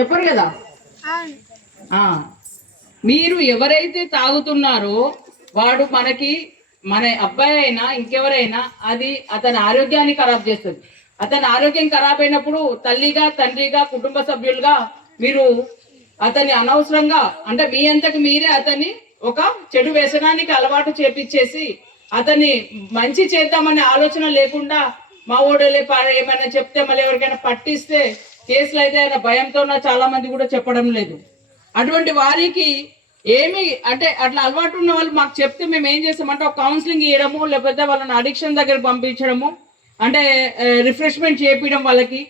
చెప్పరు కదా. మీరు ఎవరైతే తాగుతున్నారో వాడు మన అబ్బాయి అయినా ఇంకెవరైనా అది అతని ఆరోగ్యాన్ని ఖరాబ్ చేస్తుంది. అతని ఆరోగ్యం ఖరాబ్ అయినప్పుడు తల్లిగా తండ్రిగా కుటుంబ సభ్యులుగా మీరు అతన్ని అనవసరంగా అంటే మీ అంతకు మీరే అతన్ని ఒక చెడు వ్యసనానికి అలవాటు చేపించేసి అతన్ని మంచి చేద్దామనే ఆలోచన లేకుండా మా ఓడలే ఏమైనా చెప్తే మళ్ళీ ఎవరికైనా పట్టిస్తే కేసులు అయితే ఆయన భయంతో చాలా మంది కూడా చెప్పడం లేదు. అటువంటి వారికి ఏమి అంటే అట్లా అలవాటు ఉన్న వాళ్ళు మాకు చెప్తే మేము ఏం చేస్తామంటే ఒక కౌన్సిలింగ్ ఇవ్వడము, లేకపోతే వాళ్ళని అడిక్షన్ దగ్గర పంపించడము, అంటే రిఫ్రెష్మెంట్ చేపించడం వాళ్ళకి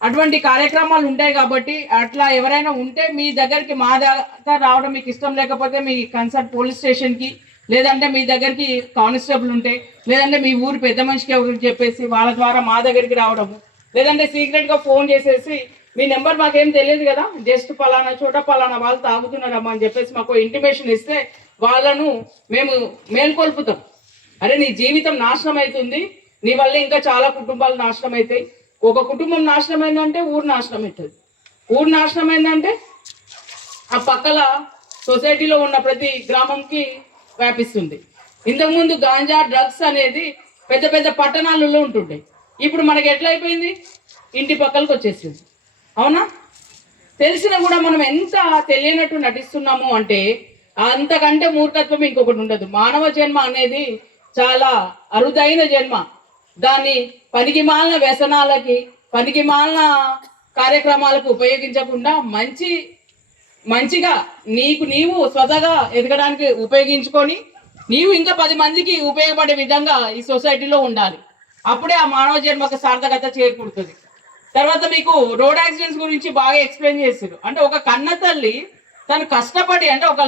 అటువంటి కార్యక్రమాలు ఉంటాయి. కాబట్టి అట్లా ఎవరైనా ఉంటే మీ దగ్గరికి మా దగ్గర రావడం మీకు ఇష్టం లేకపోతే మీ కన్సర్ట్ పోలీస్ స్టేషన్కి, లేదంటే మీ దగ్గరికి కానిస్టేబుల్ ఉంటే, లేదంటే మీ ఊరు పెద్ద మనిషికి ఎవరికి చెప్పేసి వాళ్ళ ద్వారా మా దగ్గరికి రావడము, లేదంటే సీక్రెట్గా ఫోన్ చేసేసి మీ నెంబర్ మాకేం తెలియదు కదా, జస్ట్ పలానా చోట పలానా వాళ్ళు తాగుతున్నారమ్మా అని చెప్పేసి మాకు ఇంటిమేషన్ ఇస్తే వాళ్ళను మేము మేల్కొల్పుతాం. అరే నీ జీవితం నాశనం అవుతుంది, నీ వల్ల ఇంకా చాలా కుటుంబాలు నాశనం అవుతాయి. ఒక కుటుంబం నాశనం అయిందంటే ఊరు నాశనం అవుతుంది, ఊరు నాశనం అయిందంటే ఆ పక్కల సొసైటీలో ఉన్న ప్రతి గ్రామంకి వ్యాపిస్తుంది. ఇంతకుముందు గాంజా డ్రగ్స్ అనేది పెద్ద పెద్ద పట్టణాలలో ఉంటుండే, ఇప్పుడు మనకి ఎట్లయిపోయింది ఇంటి పక్కలకు వచ్చేసింది. అవునా? తెలిసినా కూడా మనం ఎంత తెలియనట్టు నటిస్తున్నాము అంటే అంతకంటే మూర్ఖత్వం ఇంకొకటి ఉండదు. మానవ జన్మ అనేది చాలా అరుదైన జన్మ. దాన్ని పనికిమాలిన వ్యసనాలకి పనికిమాలిన కార్యక్రమాలకు ఉపయోగించకుండా మంచిగా నీవు స్వతగా ఎదగడానికి ఉపయోగించుకొని నీవు ఇంకా 10 మందికి ఉపయోగపడే విధంగా ఈ సొసైటీలో ఉండాలి. అప్పుడే ఆ మానవ జన్మకు సార్థకత చేకూరుతుంది. తర్వాత మీకు రోడ్ యాక్సిడెంట్స్ గురించి బాగా ఎక్స్ప్లెయిన్ చేశారు. అంటే ఒక కన్న తల్లి తను కష్టపడి అంటే ఒక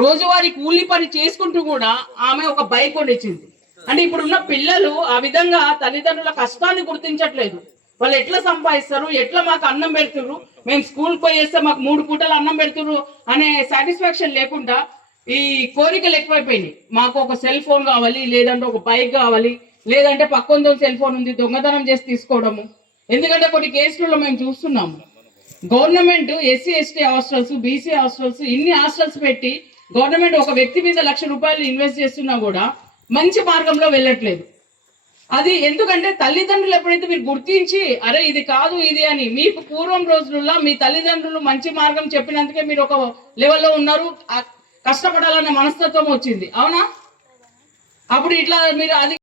రోజువారీ కూలీ పని చేసుకుంటూ కూడా ఆమె ఒక బైక్ కొనిచ్చింది. అంటే ఇప్పుడున్న పిల్లలు ఆ విధంగా తల్లిదండ్రుల కష్టాన్ని గుర్తించట్లేదు. వాళ్ళు ఎట్లా సంపాదిస్తారు, ఎట్లా మాకు అన్నం పెడుతున్నారు, మేము స్కూల్కి పోయేస్తే మాకు 3 పూటలు అన్నం పెడుతున్నారు అనే సాటిస్ఫాక్షన్ లేకుండా ఈ కోరికలు ఎక్కువైపోయినాయి. మాకు ఒక సెల్ ఫోన్ కావాలి, లేదంటే ఒక బైక్ కావాలి, లేదంటే పక్కన సెల్ ఫోన్ ఉంది దొంగతనం చేసి తీసుకోవడము. ఎందుకంటే కొన్ని కేసులలో మేము చూస్తున్నాము government SC ST hostels, BC hostels, ఇన్ని హాస్టల్స్ పెట్టి గవర్నమెంట్ ఒక వ్యక్తి మీద ₹1,00,000 ఇన్వెస్ట్ చేస్తున్నా కూడా మంచి మార్గంలో వెళ్ళట్లేదు. అది ఎందుకంటే తల్లిదండ్రులు ఎప్పుడైతే మీరు గుర్తించి అరే ఇది కాదు ఇది అని మీకు పూర్వం రోజుల్లో మీ తల్లిదండ్రులు మంచి మార్గం చెప్పినందుకే మీరు ఒక లెవెల్లో ఉన్నారు, కష్టపడాలనే మనస్తత్వం వచ్చింది. అవునా? అప్పుడు ఇట్లా మీరు అది